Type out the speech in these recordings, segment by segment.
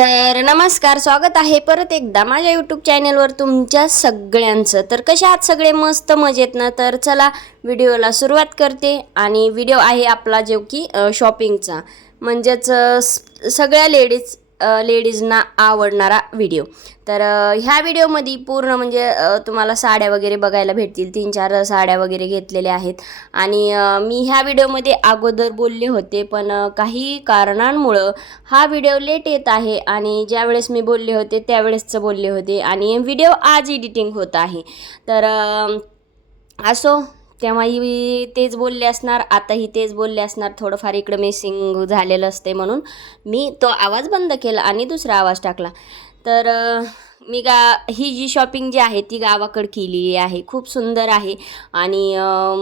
तर नमस्कार, स्वागत आहे परत एकदा माझ्या यूट्यूब चॅनलवर तुमच्या सगळ्यांचं. तर कशा आहात सगळे? मस्त मजेत ना? तर चला व्हिडिओला सुरुवात करते. आणि व्हिडिओ आहे आपला जो की शॉपिंगचा, म्हणजेच सगळ्या लेडीजना आवडणारा व्हिडिओ. तर ह्या व्हिडिओमध्ये पूर्ण म्हणजे तुम्हाला साड्या वगैरे बघायला भेटतील. 3-4 साड्या वगैरे घेतलेल्या आहेत. आणि मी ह्या व्हिडिओमध्ये अगोदर बोलले होते, पण काही कारणांमुळं हा व्हिडिओ लेट येत आहे. आणि ज्यावेळेस मी बोलले होते त्यावेळेसचं बोलले होते, आणि व्हिडिओ आज एडिटिंग होत आहे. तर असो, तेव्हाही तेच बोलले असणार, आताही तेच बोलले असणार. थोडंफार इकडं मिसिंग झालेलं असते म्हणून मी तो आवाज बंद केला आणि दुसरा आवाज टाकला. तर मी ही जी शॉपिंग जी आहे ती गावाकडं केलेली आहे. खूप सुंदर आहे. आणि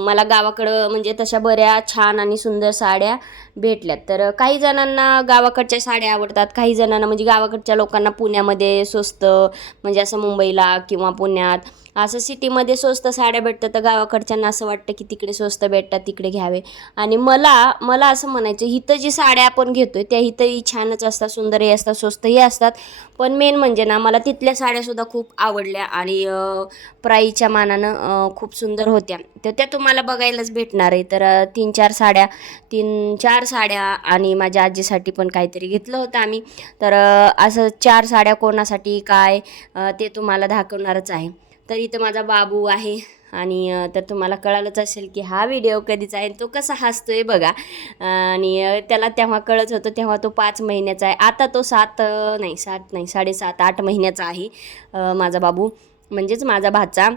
मला गावाकडं म्हणजे तशा बऱ्याच छान आणि सुंदर साड्या भेटल्यात. तर काही जणांना गावाकडच्या साड्या आवडतात, काही जणांना म्हणजे गावाकडच्या लोकांना पुण्यामध्ये स्वस्त, म्हणजे असं मुंबईला किंवा पुण्यात असं सिटीमध्ये स्वस्त साड्या भेटतात. तर गावाकडच्यांना असं वाटतं की तिकडे स्वस्त भेटतात, तिकडे घ्यावे. आणि मला असं म्हणायचं, इथं जी साड्या आपण घेतोय त्या इथंही छानच असतात, सुंदरही असतात, स्वस्तही असतात. पण मेन म्हणजे ना, मला तिथल्या साड्यासुद्धा खूप आवडल्या आणि प्राईजच्या मानानं खूप सुंदर होत्या. तर त्या तुम्हाला बघायलाच भेटणार आहे. तर 3-4 साड्या आणि माझ्या आजीसाठी पण काहीतरी घेतलं होतं आम्ही. तर असं 4 साड्या कोणासाठी काय ते तुम्हाला दाखवणारच आहे. तर इथं माझा बाबू आहे. आणि तर तुम्हाला कळालंच असेल की हा व्हिडिओ कधीचा आहे, तो कसा हसतोय बघा. आणि त्याला तेव्हा कळत होतं, तेव्हा तो 5 महिन्याचा आहे. आता तो 7.5 महिन्याचा आहे माझा बाबू, म्हणजेच माझा भाचा.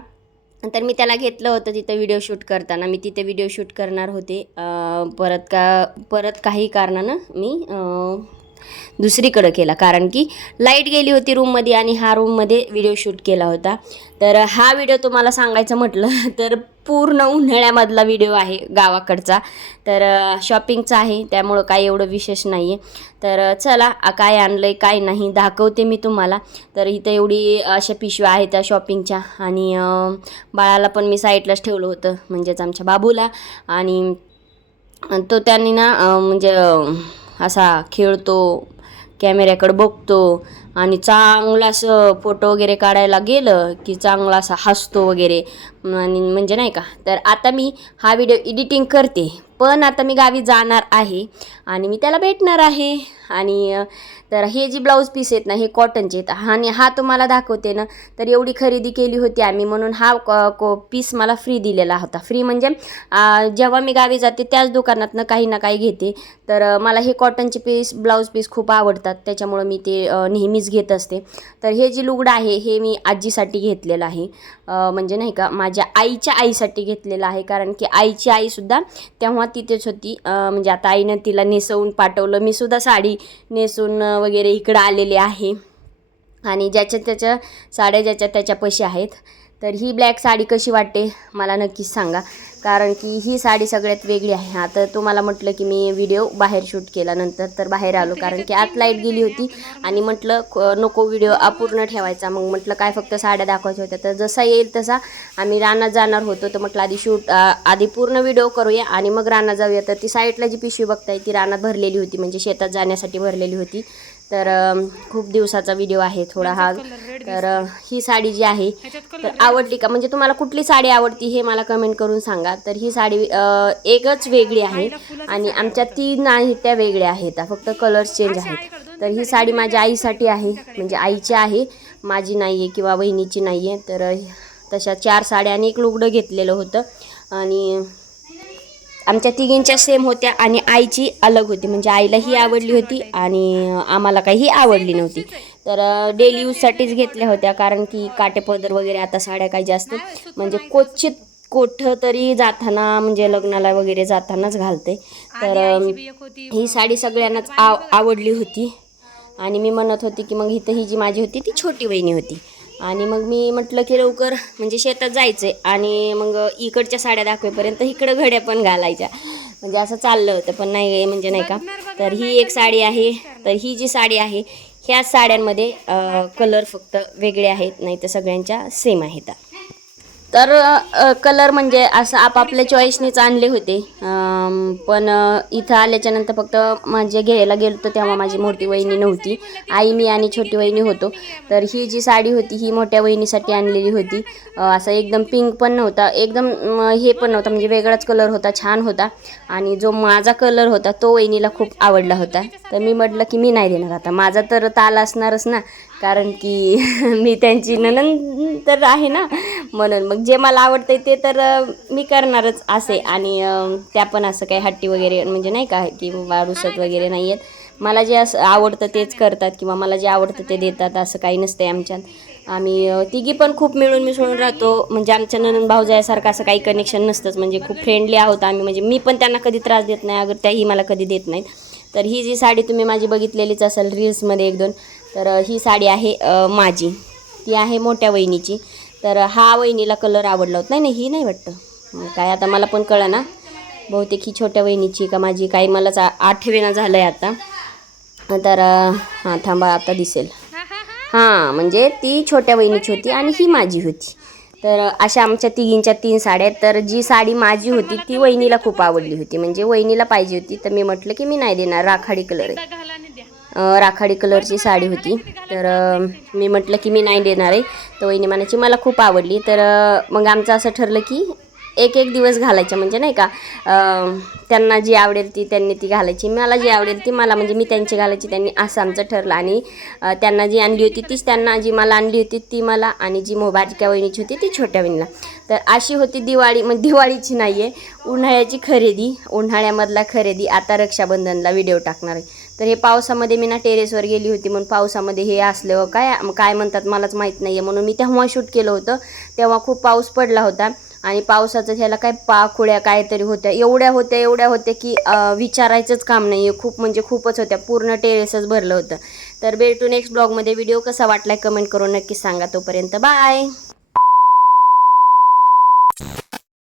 तर मी त्याला घेतलं होतं तिथं व्हिडिओ शूट करताना. मी तिथे व्हिडिओ शूट करणार होते, परत काही कारणानं मी दुसरीकडं केला, कारण की लाईट गेली होती रूममध्ये आणि हा रूममध्ये व्हिडिओ शूट केला होता. तर हा व्हिडिओ तुम्हाला सांगायचं म्हटलं तर पूर्ण उन्हाळ्यामधला व्हिडिओ आहे गावाकडचा. तर शॉपिंगचा आहे, त्यामुळं काय एवढं विशेष नाही आहे. तर चला, काय आणलं आहे काय नाही दाखवते मी तुम्हाला. तर इथं एवढी अशा पिशव्या आहेत त्या शॉपिंगच्या. आणि बाळाला पण मी साईडलाच ठेवलं होतं, म्हणजेच आमच्या बाबूला. आणि तो त्यांनी ना म्हणजे असा खेळतो, कॅमेऱ्याकडे बघतो, आणि चांगला असं फोटो वगैरे काढायला गेलं की चांगला असा हसतो वगैरे. आणि म्हणजे नाही का. तर आता मी हा व्हिडिओ एडिटिंग करते, पण आता मी गावी जाणार आहे आणि मी त्याला भेटणार आहे. आणि तर हे जी ब्लाऊज पीस आहेत ना, हे कॉटनचे आहेत. आणि हा तुम्हाला दाखवते ना, तर एवढी खरेदी केली होती आम्ही, म्हणून हा पीस मला फ्री दिलेला होता. फ्री म्हणजे जेव्हा मी गावी जाते त्याच दुकानातनं काही ना काही घेते. तर मला हे कॉटनचे ब्लाऊज पीस खूप आवडतात, त्याच्यामुळं मी ते नेहमीच घेत असते. तर हे जे लुगडं आहे हे मी आजीसाठी घेतलेलं आहे, म्हणजे नाही का माझ्या आईच्या आईसाठी घेतलेलं आहे. कारण की आईची आईसुद्धा तेव्हा तिथेच होती. म्हणजे आता आईनं तिला नेसवून पाठवलं, मी सुद्धा साडी नेसून वगैरे इकडं आलेले आहे. आणि ज्याच्या त्याच्यापाशी आहेत. तर ही ब्लॅक साडी कशी वाटते मला नक्कीच सांगा, कारण की ही साडी सगळ्यात वेगळी आहे. आता तुम्हाला म्हटलं की मी व्हिडिओ बाहेर शूट केल्यानंतर तर बाहेर आलो, कारण की आत लाईट गेली होती. आणि म्हटलं नको व्हिडिओ अपूर्ण ठेवायचा, मग म्हटलं काय फक्त साड्या दाखवायच्या होत्या. तर जसा येईल तसा आम्ही रानात जाणार होतो, तर म्हटलं आधी पूर्ण व्हिडिओ करूया आणि मग रानात जाऊया. तर ती साईडला जी पिशवी बघताय ती रानात भरलेली होती, म्हणजे शेतात जाण्यासाठी भरलेली होती. तर खूप दिवसाचा व्हिडिओ आहे थोडा हा. तर ही साडी जी आहे तर आवडली का, म्हणजे तुम्हाला कुठली साडी आवडती हे मला कमेंट करून सांगा. तर ही साडी एकच वेगळी आहे, आणि आमच्या 3 आहेत त्या वेगळ्या आहेत, फक्त कलर्स चेंज आहेत. तर ही साडी माझ्या आईसाठी आहे, म्हणजे आईची आहे, माझी नाही आहे किंवा बहिणीची नाही आहे. तर तशा 4 साड्या आणि एक लुगडं घेतलेलं होतं. आणि आमच्या तिघींच्या सेम होत्या, आणि आईची अलग होती, म्हणजे आईला ही आवडली होती आणि आम्हाला काही आवडली नव्हती. तर डेली यूजसाठीच घेतल्या होत्या, कारण की काटेपदर वगैरे आता साड्या काही जास्त म्हणजे क्वचित कुठं तरी जाताना, म्हणजे लग्नाला वगैरे जातानाच घालते. तर ही साडी सगळ्यांनाच आवडली होती. आणि मी म्हणत होती की मग इथं ही जी माझी होती ती छोटी वहिनी होती. आणि मग मी म्हटलं की लवकर म्हणजे शेतात जायचं आहे, आणि मग इकडच्या साड्या दाखवेपर्यंत इकडं घड्या पण घालायच्या, म्हणजे असं चाललं होतं. पण नाही, म्हणजे नाही का. तर ही एक साडी आहे. तर ही जी साडी आहे ह्या साड्यांमध्ये कलर फक्त वेगळे आहेत, नाही तर सगळ्यांच्या सेम आहेत. तर कलर म्हणजे असं आपापल्या चॉईसनेच आणले होते. पण इथं आल्याच्यानंतर फक्त माझे घ्यायला गेलो तर तेव्हा माझी मोठी वहिनी नव्हती. आई, मी आणि छोटी वहिनी होतो. तर ही जी साडी होती ही मोठ्या वहिनीसाठी आणलेली होती. असं एकदम पिंक पण नव्हता, एकदम हे पण नव्हता, म्हणजे वेगळाच कलर होता, छान होता. आणि जो माझा कलर होता तो वहिनीला खूप आवडला होता. तर मी म्हटलं की मी नाही देणार, आता माझा तर ताल असणारच ना, कारण की मी त्यांची नणंद तर आहे ना, म्हणून मग जे मला आवडतं ते तर मी करणारच असे. आणि त्या पण असं काही हट्टी वगैरे म्हणजे नाही का की रुसत वगैरे नाही आहेत. मला जे असं आवडतं तेच करतात किंवा मला जे आवडतं ते देतात, असं काही नसतं आमच्यात. आम्ही तिघी पण खूप मिळून मिसळून राहतो. म्हणजे आमच्या नणंद भाऊजायासारखं असं काही कनेक्शन नसतंच, म्हणजे खूप फ्रेंडली आहोत आम्ही. म्हणजे मी पण त्यांना कधी त्रास देत नाही, अगर त्याही मला कधी देत नाहीत. तर ही जी साडी तुम्ही माझी बघितलेलीच असेल रील्समध्ये 1-2, तर ही साडी आहे माझी, ती आहे मोठ्या वहिनीची. तर हा वहिनीला कलर आवडला होता. नाही ही नाही वाटतं, काय आता मला पण कळलं ना, बहुतेक ही छोट्या वहिनीची का माझी, काही मलाच आठवेना झालं आहे आता. तर हां थांबा, आता दिसेल. हां, म्हणजे ती छोट्या वहिनीची होती आणि ही माझी होती. तर अशा आमच्या तिघींच्या 3 साड्या आहेत. तर जी साडी माझी होती ती वहिनीला खूप आवडली होती, म्हणजे वहिनीला पाहिजे होती. तर मी म्हटलं की मी नाही देणार, राखाडी कलर आहे, राखाडी कलरची साडी होती. तर मी म्हटलं की मी नाही देणार आहे. तर वहिनी म्हणायची मला खूप आवडली. तर मग आमचं असं ठरलं की एक दिवस घालायचं, म्हणजे नाही का, त्यांना जी आवडेल ती त्यांनी ती घालायची, मला जी आवडेल ती मला, म्हणजे मी त्यांची घालायची त्यांनी, असं आमचं ठरलं. आणि त्यांना जी आणली होती तीच त्यांना, जी मला आणली होती ती मला, आणि जी बारक्या वहिनीची होती ती छोट्या वहिनीला. तर अशी होती दिवाळी. मग दिवाळीची नाही आहे, उन्हाळ्याची खरेदी, उन्हाळ्यामधला खरेदी. आता रक्षाबंधनला व्हिडिओ टाकणार आहे. तर हे पावसामध्ये मी ना टेरेसवर गेली होती, म्हणून पावसामध्ये हे असलं काय म्हणतात मलाच माहीत नाही आहे, म्हणून मी तेव्हा शूट केलं होतं. तेव्हा खूप पाऊस पडला होता आणि पावसाचं ह्याला काय पाखुड्या काहीतरी होत्या, एवढ्या होत्या की विचारायचंच काम नाही आहे. खूप म्हणजे खूपच होत्या, पूर्ण टेरेसच भरलं होतं. तर भेटू नेक्स्ट ब्लॉगमध्ये. व्हिडिओ कसा वाटला कमेंट करून नक्की सांगा. तोपर्यंत बाय.